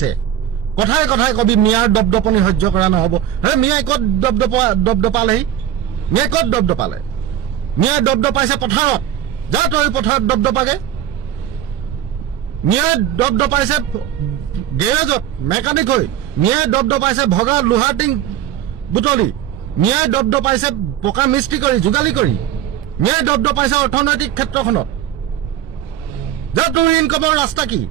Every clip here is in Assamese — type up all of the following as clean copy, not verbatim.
কথাই কথাই কবি মিয়াৰ দপদপনি সহ্য কৰা নহ'ব। হে মিয়াই ক'ত দপদপালেহি? মিয়াই ক'ত দপদপালে? মিয়াই দপদপাইছে পথাৰত। যা তই পথাৰত দপদপাগে। মিয়াই দপদপাইছে গেৰেজত মেকানিক হৈ। মিয়াই দপদপাইছে ভগা লোহাৰ টিং বুটলি। মিয়াই দপদপাইছে পকা মিস্ত্ৰী কৰি যোগালী কৰি। মিয়াই দপদপাইছে অৰ্থনৈতিক ক্ষেত্ৰখনত। যা তোৰ ইনকমৰ ৰাস্তা কি?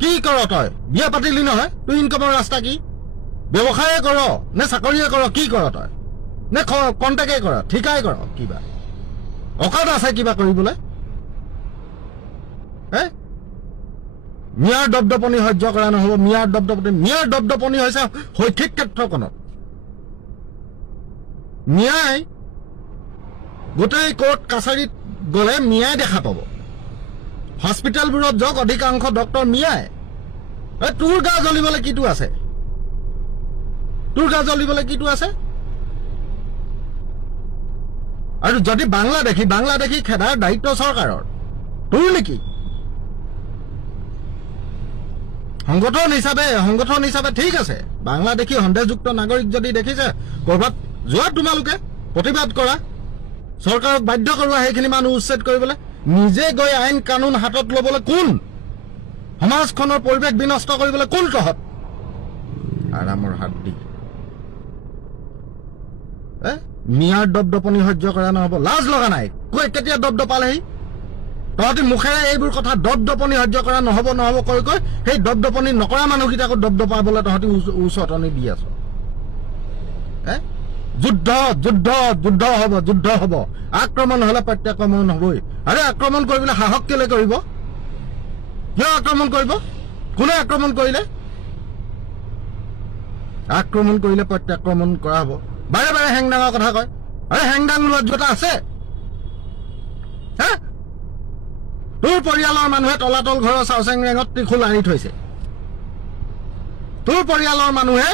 কি কৰ তই? বিয়া পাতিলি নহয়, তোৰ ইনকমৰ ৰাস্তা কি? ব্যৱসায়ে কৰ নে চাকৰিয়ে কৰ? কি কৰ তই? নে কণ্টেক্টে কৰ, ঠিকাই কৰ? কিবা অকাত আছে কিবা কৰিবলৈ? মিয়াৰ দপদপনি সহ্য কৰা নহ'ব। মিয়াৰ দপদপনি হৈছে শৈক্ষিক ক্ষেত্ৰখনত। মিয়াই গোটেই কোৰ্ট কাছাৰীত গ'লে মিয়াই দেখা পাব। হস্পিটেলবোৰত যাওক, অধিকাংশ ডক্টৰ মিয়াই। তোৰ গা জ্বলিবলৈ কিটো আছে? তোৰ গা জ্বলিবলৈ কিটো আছে? আৰু যদি বাংলাদেশী খেদাৰ দায়িত্ব চৰকাৰৰ, তোৰ নেকি? সংগঠন হিচাপে ঠিক আছে। বাংলাদেশী সন্দেহযুক্ত নাগৰিক যদি দেখিছে ক'ৰবাত যোৱা, তোমালোকে প্ৰতিবাদ কৰা, চৰকাৰক বাধ্য কৰোৱা সেইখিনি মানুহ উচ্ছেদ কৰিবলৈ। নিজে গৈ আইন কানুন হাতত ল'বলৈ কোন? সমাজখনৰ পৰিৱেশ বিনষ্ট কৰিবলৈ কোন তহঁত? আৰামৰ হাত দি মিয়াৰ দপদপনি সহ্য কৰা নহ'ব। লাজ লগা নাই? কেতিয়া দপদপালেহি? তহঁতি মুখেৰে এইবোৰ কথা দপদপনি সহ্য কৰা নহ'ব কৈ সেই দপদপনি নকৰা মানুহকেইটাকো দপদপাবলৈ তহঁতি উচতনি দি আছ। যুদ্ধ হ'ব। আক্ৰমণ হ'লে প্ৰত্যাক্ৰমণ হ'বই। আৰে আক্ৰমণ কৰিবলৈ সাহস কেলে কৰিব? কিয় আক্ৰমণ কৰিব? কোনে আক্ৰমণ কৰিলে? আক্ৰমণ কৰিলে প্ৰত্যাক্ৰমণ কৰা হ'ব। বাৰে বাৰে হেংদাঙৰ কথা কয়। আৰে হেংদাং লজ্জতা আছে? তোৰ পৰিয়ালৰ মানুহে তলাতল ঘৰৰ চাওচেং ৰেঙত ত্ৰিশূল আনি থৈছে। তোৰ পৰিয়ালৰ মানুহে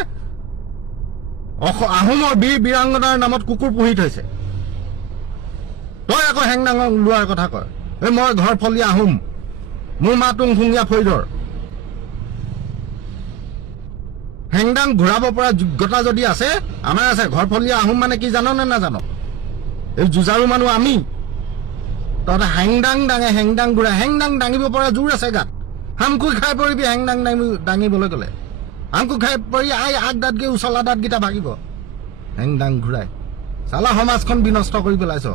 আহোমৰ বীৰ বীৰাংগনাৰ নামত কুকুৰ পুহি থৈছে। তই আকৌ হেংদাঙৰ লোৱাৰ কথা কয়। মই ঘৰ ফলীয়া আহোম, মোৰ মা তুংফুঙীয়া ফৈদৰ। হেংদাং ঘূৰাব পৰা যোগ্যতা যদি আছে, আমাৰ আছে। ঘৰ ফলীয়া আহোম মানে কি জান নে নাজান? এই যুঁজাৰু মানুহ আমি। তহঁতে হেংদাং ঘূৰা। হেংদাং দাঙিব পৰা জোৰ আছে গাত। হামকুই খাই পৰিবি হেংদাং দাঙিবলৈ গ'লে। হামকুই খাই পৰি আগ দাঁতকে উচলা দাঁতকেইটা ভাগিব হেংদাং ঘূৰাই। চালা সমাজখন বিনষ্ট কৰি পেলাইছ।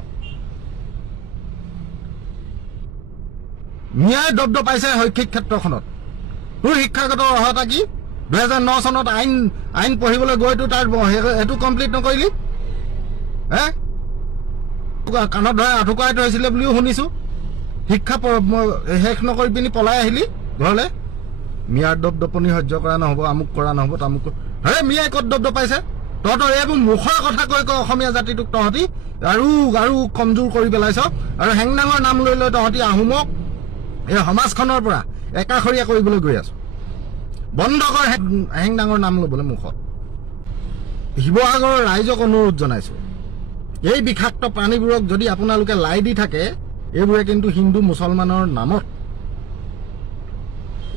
মিয়াই দপদপাইছে শৈক্ষিক ক্ষেত্ৰখনত। তোৰ শিক্ষাগত অৰ্হতা কি? 2009 চনত আইন পঢ়িবলৈ গৈতো তাৰ সেইটো কমপ্লিট নকৰিলি? কাণত ধৰাই আঁঠুকৰাই থৈছিলে বুলিও শুনিছো। শিক্ষা শেষ নকৰি পিনি পলাই আহিলি ঘৰলৈ। মিয়াৰ দপদপনি সহ্য কৰা নহ'ব, আমুক কৰা নহ'ব, তামুক। মিয়াই ক'ত দপদপাইছে? তহঁতৰ এইবোৰ মুখৰ কথা কৈ অসমীয়া জাতিটোক তহঁতি আৰু কমজোৰ কৰি পেলাইছ। আৰু হেংদাঙৰ নাম লৈ তহঁতি আহোমক এই সমাজখনৰ পৰা একাষৰীয়া কৰিবলৈ গৈ আছ। বন্ধ কৰ হেংদাঙৰ নাম ল'বলৈ মুখত। শিৱসাগৰৰ ৰাইজক অনুৰোধ জনাইছো, এই বিষাক্ত প্ৰাণীবোৰক যদি আপোনালোকে লাই দি থাকে, এইবোৰে কিন্তু হিন্দু মুছলমানৰ নামত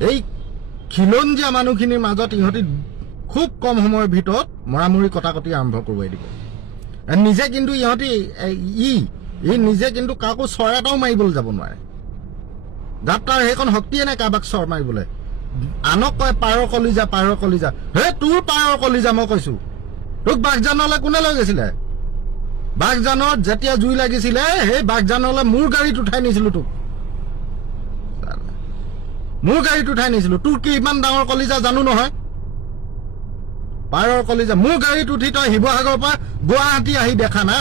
এই খিলঞ্জীয়া মানুহখিনিৰ মাজত ইহঁতি খুব কম সময়ৰ ভিতৰত মৰামৰি কটাকটি আৰম্ভ কৰোৱাই দিব। নিজে কিন্তু ইহঁতি নিজে কিন্তু কাকো চৰ এটাও মাৰিবলৈ যাব নোৱাৰে। যাত তাৰ সেইখন শক্তিয়ে নাই কাৰোবাক চৰ মাৰিবলৈ। আনক কয় পাৰৰ কলিজা। তোৰ পাৰৰ কলিজা মই কৈছো। তোক বাঘজানলৈ কোনে লৈ গৈছিলে? বাঘজানত যেতিয়া জুই লাগিছিলে, সেই বাঘজানলৈ মোৰ গাড়ীত উঠাই নিছিলো তোক। মোৰ গাড়ীত উঠাই নিছিলো। তোৰ কি ইমান ডাঙৰ কলিজা জানো নহয়? পাৰৰ কলিজা। মোৰ গাড়ীত উঠি তই শিৱসাগৰৰ পৰা গুৱাহাটী আহি দেখা না।